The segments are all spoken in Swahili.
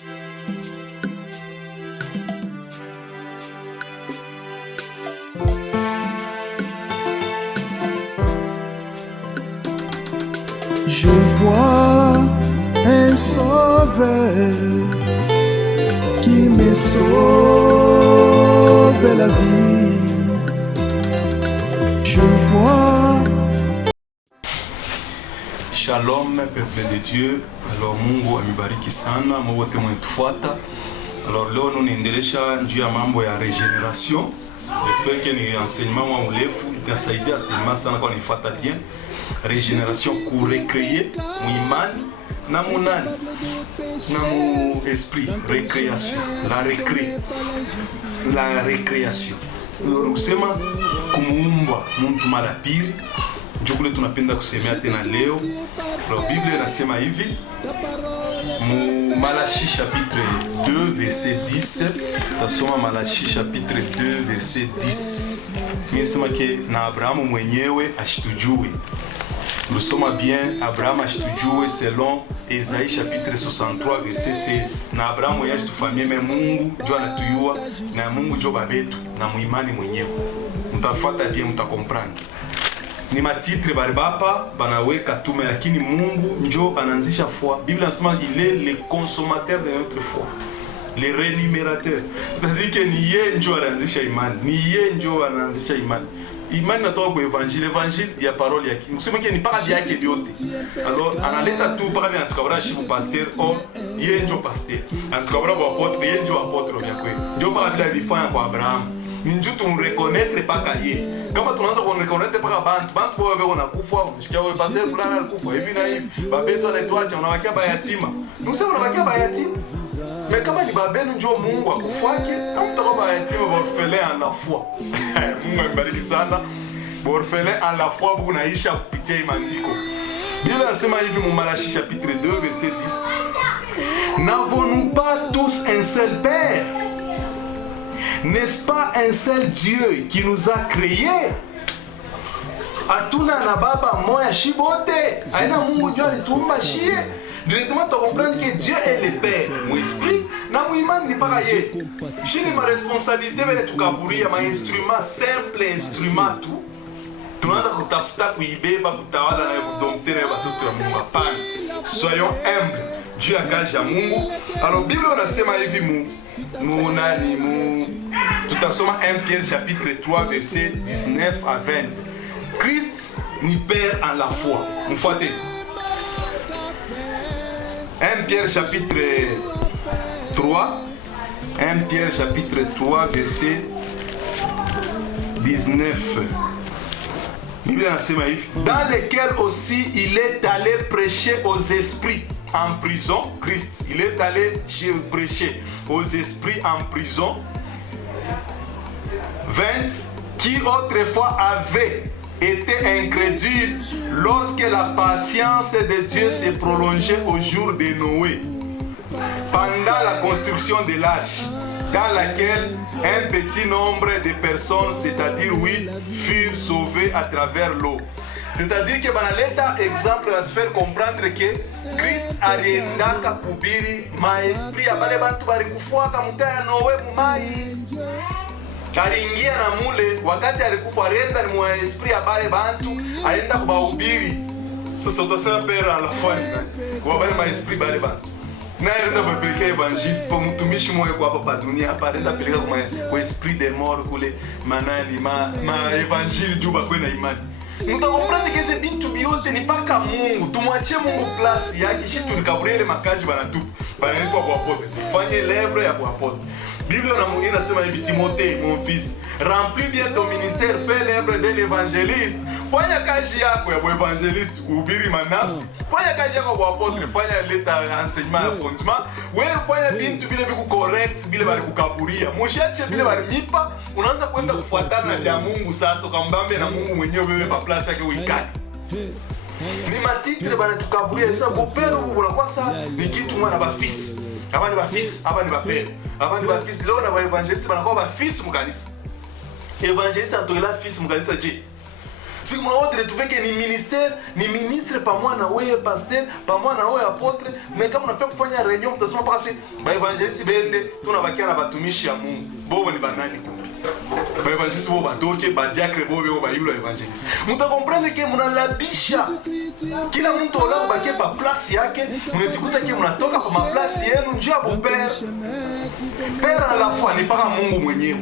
Je vois un sauveur qui me sauve la vie. Je vois. Shalom peuple de Dieu. Alors Mungu amebariki sana wote mwetufuata. Alors leo tunaendelesha juu ya mambo ya regeneration. J'espère que ni enseignement wa urefu itasaidia tellement sana kwa nifuata bien. Régénération pour recréer muimani na munani na mu esprit, récréation, la récréation. Alors kusema kumuumba mtu mara pili ndio kule tunapenda kusemea tena leo. Alors Bible inasema hivi mu Malachi chapitre 2 verset 10, tutasoma Malachi chapitre 2 verset 10. Tunasema ke na Abrahamu mwenyewe ashitujue. Nous sommes bien, Abraham ashtujue selon Esaïe chapitre 63 verset 16. Na Abraham yaje tufamie Mungu ndio anatuyua na Mungu ndio babetu na muimani mwenyewe. Mtafuata bien, mtakomprendre. Ni matitre bali bapa banaweka tume, lakini Mungu ndio anaanzisha foi. Bible inasema il est le consommateur de notre foi. Le rémunérateur. C'est-à-dire que ni yeye ndio anaanzisha imani. Ni yeye ndio anaanzisha imani. Imani natoka kwa evangile ya parole yake. Useme ke ni parole yake yote. Alors analeta tu parole ya tukabara shibu pasteur o yeye ndio pasteur. Atukabara kwa apotre yeye ndio apotre wa kweli. Ndio parole alifanya kwa Abraham. Ni ndio tumreconnaître paka yeye. Kama tunaanza kureconnaître paka bantu wao wako nakufa, unashikia wewe pasteur fulani alikufa hivi na hivi. Babeto anaitwaje unawakia bayatima. Unasema unawakia bayatima. Mais kama ni babenu ndio Mungu akufake, kama utakuwa bayatima borfelin en la foi. Mungu amebariki sana. Borfelin en la foi bunaisha kupitia imandiko. Biblia inasema hivi mu Malachi chapitre 2 verset 10. N'avons-nous pas tous un seul Père? N'est-ce pas un seul Dieu qui nous a créés? Atuna na baba moya shibote. Aina Mungu ndio alituumba shie. Directement tu comprends que Dieu est le Père. Mon esprit na muimani ni paka ye. Chini ma responsabilité bele tukaburia ma instrument simple instrument tu. Tunaanza kutafuta kuibeba kutawala na kudomtena watoto wa Mungu hapana. Soyons humbles. Dieu akaja ya Mungu. Alors Bible unasema hivi tutasoma 1 Pierre chapitre 3 verset 19 à 20. Christ ni Père en la foi. Mfuate. 1 Pierre chapitre 3. 1 Pierre chapitre 3 verset 19. Bible nasema hivi. Dans lequel aussi il est allé prêcher aux esprits en prison. Christ, il est allé prêcher aux esprits en prison. 20. Qui autrefois avait été incrédule lorsque la patience de Dieu s'est prolongée au jour de Noé, pendant la construction de l'arche, dans laquelle un petit nombre de personnes, c'est-à-dire 8, furent sauvées à travers l'eau. C'est-à-dire que banaleta exemple va te faire comprendre que Christ aliendaka kubiri maesprit ya bale bantu balikufuaka mutaya Noe mumai. Aliingia na mule wakati alikufa alienda ni mwa esprit ya bale bantu alienda kubahubiri. Sasa utasema pera la fanya kwa bale maesprit bale bantu. Na alienda kupeleka evangile kwa mtumishi mmoja kwa hapa dunia hapa alienda peleka kwa esprit de mort kule manani ma evangile juba kwenda imani. Mutakomprendre que c'est bintu biote ni paka Mungu. Tumwachie Mungu place yake shi tulikaburele makaji banatupa. Banalipa kwa apotre. Fanye lèvre ya kwa apotre. Bible na mwingine nasema hivi Timothée mon fils, remplis bien ton ministère, fais l'œuvre de l'évangéliste. Fanya kazi yako ya evangeliste, uhubiri manafsi. Fanya kazi yako kwa apotre, fanya leta enseignement ya fondement. Wewe fanya bintu bile biku correct, bile bali kukaburia. Moshache bile bali mipa, unaanza kwenda kufuatana na Mungu sasa ukambambe na Mungu mwenyewe wewe pa place yake uikani. Ni matitre bana tukaburia sasa bopero kuna kwa sasa ni kitu mwana ba fils. Abani ba fils, abani ba père. Abani ba fils leo na ba evangeliste bana kwa ba fils mu kanisa. Evangeliste atolela fils mu kanisa je. Si vous avez retrouvé que ni ministère, ni ministre, pas moi, na ouais pasteur, pas moi, na ouais apôtre, mais comme on a fait faire une réunion, on a passé, bah évangéliste, tout n'a pas qu'à la batumishi à mon, bon, ni banani kumbi. Bah évangéliste, bon, bah doke, bah diacre, bon, bah yula évangéliste. Vous comprenez que mon a la bicha, qui l'a monté là, bah qui est pas place yake, on est écouté que mon a toka pour ma place yake, nous diable au père. Père à la fois n'est pas un mungu mwenyewe.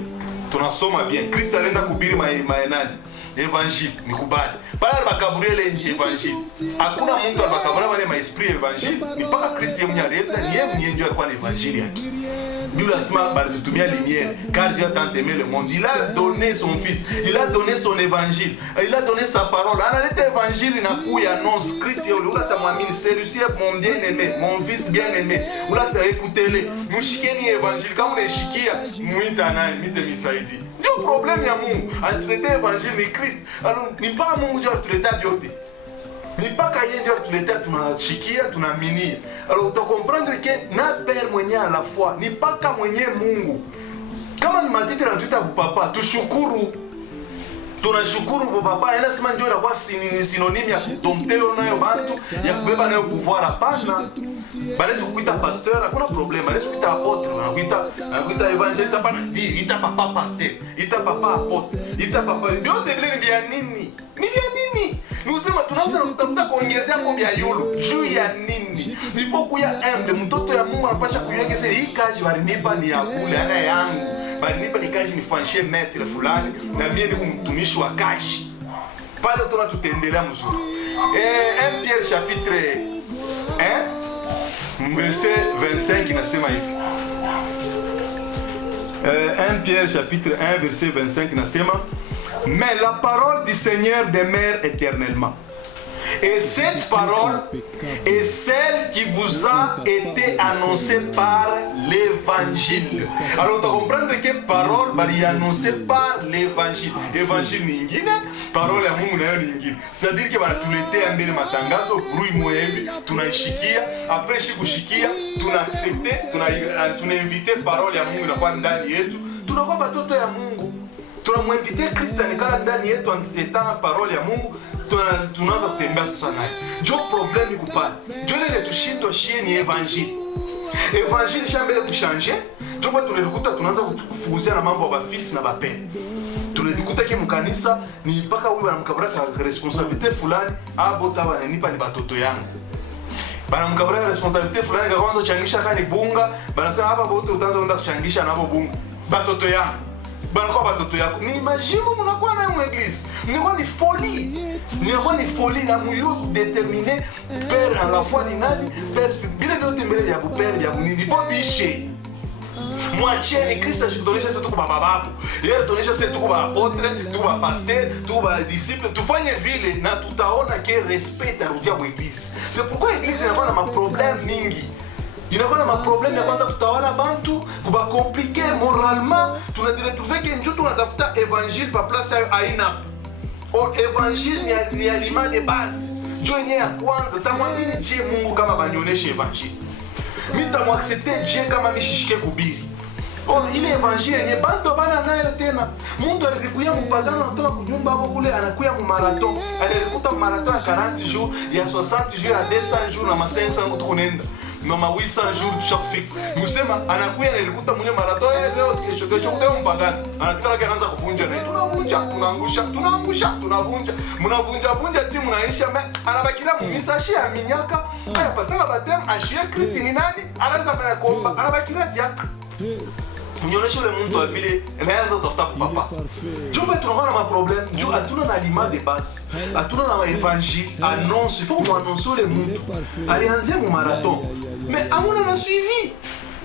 Tunasoma bien. Kristo alienda kuhubiri maenani. Evangile ni kubali. Pale bakaburiele evangile. Hakuna mtu albakabura wale maesprit evangile. Ni paka Kristo yeye alileta ni yeye mwenyewe alikuwa na evangile yake. Dieu la sema balitumia lumière car Dieu a tant aimé le monde. Il a donné son fils. Il a donné son évangile. Il a donné sa parole. Analeta évangile na kuya annonce Kristo yule unatamwamini celui-ci est mon bien-aimé, mon fils bien-aimé. Unata écoutez-le. Mushikeni évangile kama unashikia muita nani mite misaidi. Ndio problème ya Mungu. Atulete évangile ni Kristo. Alors ni pas Mungu ndio atuleta vyote. Ni paka yeye ndio atuleta tunashikia tunaaminia. Alors utakomprendre que na père mwenye à la fois ni paka mwenye Mungu. Kama ni matiti na tuita papa tushukuru. Tunashukuru kwa papa ina sema ndio inakuwa synonyme ya kutompeo nayo watu ya kubeba nayo pouvoir hapana. Balezi kuita pasteur hakuna problème, balezi kuita apôtre, anakuita evangeliste hapana. Ita papa pasteur, ita papa apôtre, ita papa. Ndio tebele ni bia nini? Ni bia nini? Nusema tunaanza kutafuta kuongezea kwa bia yulu. Juu ya nini? Ndipo kuya embe mtoto ya Mungu anapasha kuiongeza hii kazi walinipa ni ya kule ana yangu. Balinipa ni kazi nifanyie maître fulani na mimi ni mtumishi wa kazi. Pale tunatutendelea mzuri. 1 Pierre chapitre 1 verset 25 inasema hivi. 1 Pierre chapitre 1 verset 25 inasema mais la parole du Seigneur demeure éternellement. Et cette parole est celle qui vous a été annoncée par l'évangile. Alors, tu comprends que parole est annoncée par l'évangile. Évangile n'ingine, parole ya Mungu nayo n'ingine. C'est-à-dire que tunaletea mbele matangazo, brui mwevi, tunaishikia, après shikushikia, tunaaccepte, tunainvite parole ya Mungu inakuwa ndani yetu. Tunakuwa batoto ya Mungu. Tunamwinvite Kristo anikala ndani yetu etant parole ya Mungu. Tunaanza kutembea sasa naye. Ndio problème kupata. Ndio ile tushindwa shie ni evangile. Evangile shambele kushanje. Ndio kwa tunalikuta tunaanza kufukuzia na mambo ya bafisi na bapende. Tunalikuta ke mkanisa ni mpaka huyu anamkabura ka responsabilité fulani, abota wananipa ni batoto yangu. Banamkabura responsabilité fulani kaanza kuchangisha kani bunga, banasema hapa bote utaanza kwenda kuchangisha nabo bunga. Batoto yangu. Banakuwa batoto yako. Ni majibu mnakuwa nayo mu église. Mnakuwa ni folie. Mnakuwa ni folie na muyiro déterminer père à la fois ni nani, père bila vyote mbele ya père ya munini. Faut biche. Mwacheni Kristo ashituonyesha sisi tuko baba babu. Yeye tuonyesha sisi tuko apôtre, tuko pasteur, tuko disciple. Tufanye vile na tutaona que respect arudia mu église. C'est pourquoi église inakuwa na problème mingi. Inakuwa na maproblème ya kwanza kutawala bantu, kuba compliqué moralement, tunajiretrouver que ndio tunatafuta évangile pa place aina. Or évangile ni aliment de base. Ndio yenye ya kwanza, tamwamini je Mungu kama banioneshe évangile. Mimi tamwaccepter je kama mishishike kubiri. Or ile évangile yenye bantu bana nayo tena. Mungu alikuya mpagano kutoka kunyumba hapo kule anakuya mu marathon. Alikuta marathon ya 40 jours, ya 60 jours, ya 200 jours na ma 500 mtu kunenda. Mama 800 jours chaque fik. Musema anakuya nilikuta mwenye marathon leo kesho kuteo mpagano. Anafika lake anaanza kuvunja na tunavunja, tunavunja. Mnavunja timu naisha anabakilia mumisashi ya minyaka. Haya pataka batem ashia Kristo ni nani? Anaanza bana kuomba. Anabakilia diaka. Mnyonyeshe ule mtu vile anaanza kutafuta papa. Jumbe tunakuwa na problème. Juu hatuna na aliment de base. Hatuna na évangile, annonce, il faut qu'on annonce le mtu. Alianze mu marathon. Mais amuna na suivi.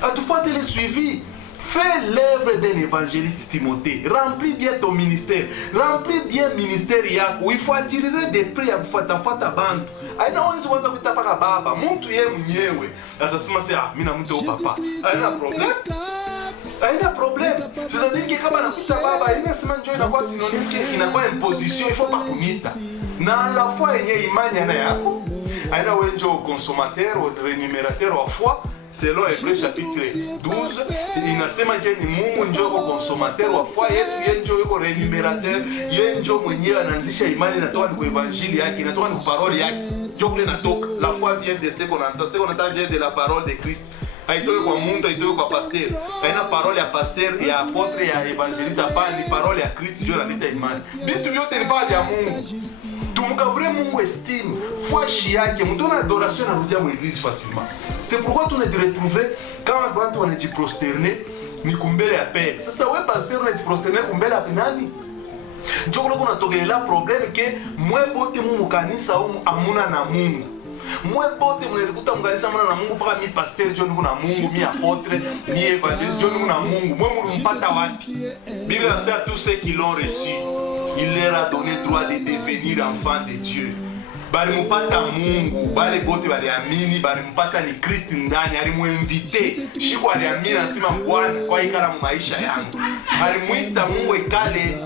Atufuate le suivi. Fais l'œuvre d'un évangéliste Timothée. Remplis bien ton ministère. Remplis bien le ministère yako. Il faut attirer des prix ya kufuata bantu. Aina wanzi wanza kutapaka baba. Mtu yeye mwenyewe. Atasema sasa mimi na mtu papa. Aina problème. Haina problème. C'est-à-dire que kama nakuta baba inasema njoo inakuwa synonyme que inakuwa imposition, il faut pas kumita. Na la foi yenye imani na yako. Haina wewe njoo consommateur ou rémunérateur wa foi. selon Hébreux chapitre 12 inasema je ni Mungu ndio consommateur wa foi yetu, yeye ndio yuko rémunérateur, yeye ndio mwenyewe anaanzisha imani inatoka kwa evanjili yake, inatoka kwa parole yake. Ndio kule natoka. La foi vient de ce qu'on entend vient de la parole de Christ. Haitoki kwa Mungu, haitoki kwa pasteur. Haina parole ya pasteur, ya apôtre, ya evangeliste, hapana, ni parole ya Christ ndio inaleta imani. Vitu vyote ni parole ya Mungu. Tumkavre Mungu estime, foi yake, mtu na adoration anarudia mu église facilement. C'est pourquoi tu ne te retrouver quand watu wanajiprosterner ni kumbele ya pele. Sasa wewe pasteur unajiprosterner kumbele ya nani? Njoo kuna tokelela problème ke mwe bote mu kanisa au amuna na Mungu. Mwe bote mnalikuta mkanisa amuna na Mungu paka mi pasteur njoo niko na Mungu, mi apôtre, mi évangéliste njoo niko na Mungu. Mwe mlimpata wapi? Bible inasema tous ceux qui l'ont reçu, il leur a donné droit de devenir enfants de Dieu. Bali mupata Mungu, bali bote bali amini, bali mpata ni Kristo ndani, alimuinvite. Shiko aliamini anasema Bwana kwa ikala mu maisha yangu. Alimuita Mungu ikale.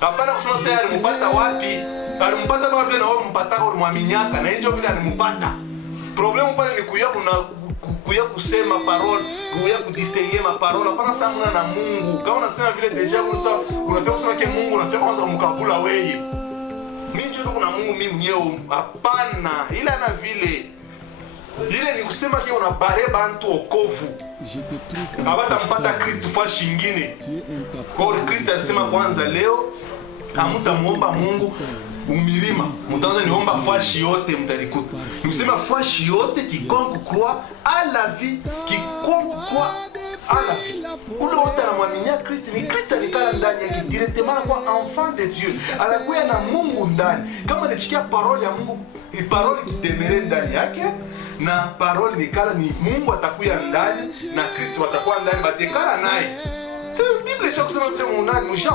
Hapana kusema sasa alimpata wapi? Alimpata kwa vile na wao mpata kwa mwaminyaka na ndio vile alimpata. Problemu pale ni kuya kusema parole, kuya kudistinguer ma parole. Hapana sana na Mungu. Kama unasema vile deja unafika kusema ke Mungu unafika kwanza mkabula wewe. Mimi ndio kuna Mungu mimi mwenyewe. Hapana, ila na vile ile ni kusema ke unabare bantu okovu. Abata mpata Kristo fa shingine. Kwa Kristo alisema kwanza leo kamuza muomba Mungu umilima. Mtaanza niomba fashi yote mtalikuta. Nisema fashi yote quiconque croit à la vie, quiconque croit à la vie. Ule wote anamwaminia Kristo, ni Kristo alikala ndani yake directement kwa enfant de Dieu. Anakuwa na Mungu ndani. Kama nichikia parole ya Mungu, parole kitemere ndani yake na parole nikala ni Mungu atakuya ndani na Kristo atakuwa ndani batekala naye. Bible chaque semaine mtu munani musha.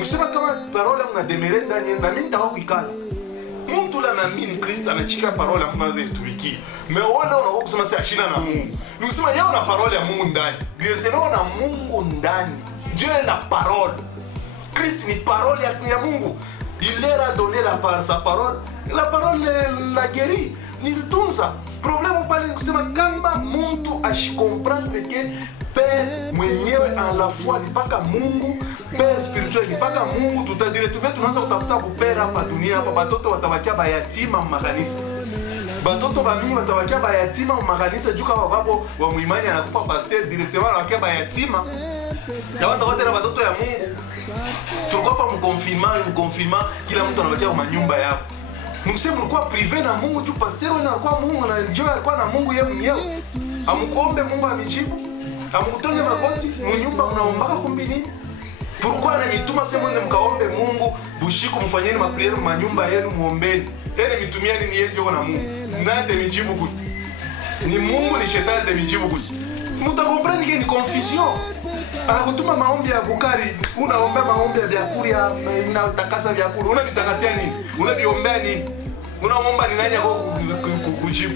Msema kama parole mna demere ndani na mimi nitakuwa kuikala. Mtu la naamini Kristo anachika parole ambazo zitumiki. Mais wale wanakuwa kusema si ashina na Mungu. Nisema yeye ana parole ya Mungu ndani. Directement na Mungu ndani. Dieu est la parole. Christ ni parole ya Mungu. Il leur a donné sa parole. La parole la guérit. Nilitunza. Problème pale ni kusema kama mtu ashikomprendre que Père mwenyewe en la foi ni paka Mungu, Père spirituel ni paka Mungu, tutadiretrouver tunaanza kutafuta kupera hapa dunia hapa, batoto watabakia bayatima makanisa. Batoto bamini watabakia bayatima makanisa juu kama babo wa muimani anakufa pasteur directement watabakia bayatima. Na watakote na batoto ya Mungu. Tulikuwa pa mkonfinement kila mtu anabakia kwa manyumba yao. Msema mlikuwa privé na Mungu juu pasteur anakuwa Mungu na njoo alikuwa na Mungu yeye mwenyewe. Amkuombe Mungu amijibu. Amukutonye magoti munyumba unaombaka kumbi nini? Pourquoi na mituma sema ndio mkaombe Mungu bushiku mfanyeni mapriere mu manyumba yenu muombeni. Ele mitumia nini yeye ndio na Mungu? Nande mijibu kuti. Ni Mungu ni shetani de mijibu kuti. Mutakomprendre que ni confusion. Anakutuma maombi ya bukari, unaomba maombi ya vyakula na utakasa vyakula. Unavitakasia nini? Unaviombea nini? Unaomba ni nani kujibu?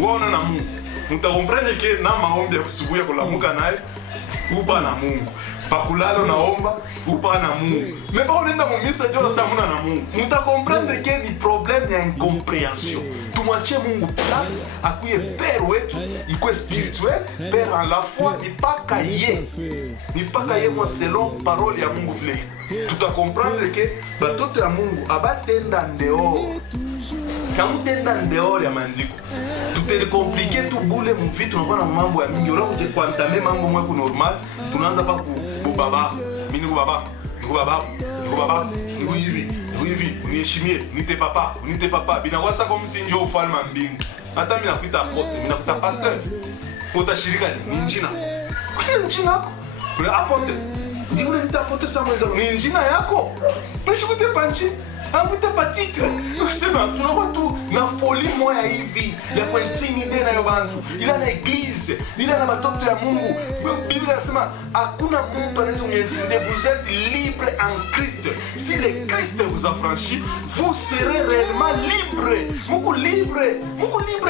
Uona na Mungu. Mutakomprendre que na maombi ya kusubuya kulamuka naye upa na Mungu. Pakulalo naomba upa na Mungu. Mais pas unaenda mu misa ndio samuna na Mungu. Mutakomprendre que ni problème ya incompréhension. Tumwachie Mungu place akuye père wetu, iko spirituel, père en la foi, ni paka ye. Ni paka ye moi selon parole ya Mungu vile. Tutakomprendre que batoto ya Mungu abatenda ndeo. Kamutenda ndeo ya mandiko. Tutele compliqué tu bule mu vie tunakuwa na mambo ya mingi. Ula kuje kuantame mambo mwe ku normal, tunaanza pa ku baba. Mimi niko baba, niko hivi, uniheshimie, unite papa. Binakwasa kama msinjo ufalme mbingu. Hata mimi nakuita apote, mimi nakuita pasteur. Utashirika ni njina. Kwa njina? Ule apote. Ndio ule apote samweza ni njina yako. Nishikute panchi. Amwite patite. Usema tunakuwa tu na folie moya hivi ya kuintimide na yobantu. Ila na église, ila na batoto ya Mungu. Bible inasema hakuna mtu anaweza kuintimide. Vous êtes libre en Christ. Si le Christ vous affranchit, vous serez réellement libre. Muko libre.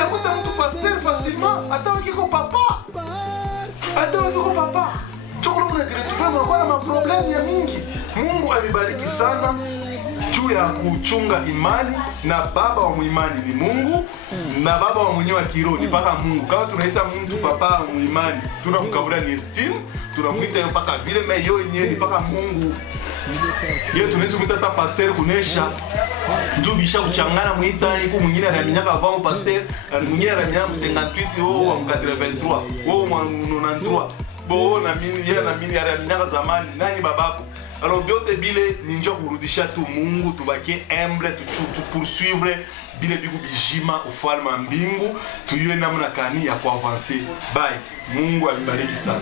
Akuta mtu pasteur facilement. Hata wakiko papa. Chokolo muna diretouver mwa na maproblème ya mingi. Mungu amebariki sana juu ya kuchunga imani, na baba wa muimani ni Mungu, na baba wa mwenyewe wa kiroho ni mpaka Mungu. Kama tunaita mtu papa muimani, tunamkabula ni estime, tunamwita mpaka vile mais yo yenyewe ni mpaka Mungu. Yeye tunaweza kumwita hata pasteur kunesha. Ndio bisha kuchangana muita iko mwingine anaminyaka avant pasteur, mwingine anaminyaka 58 au 83, au 93. Bo na mimi yeye na mimi anaminyaka zamani nani babako. Alors biote bile ninjo kurudisha tu Mungu, tubakie humble, tu poursuivre bile biku bijima ufalme wa mbingu, tuyue namna kani ya kuavancer. Bye. Mungu abariki sana.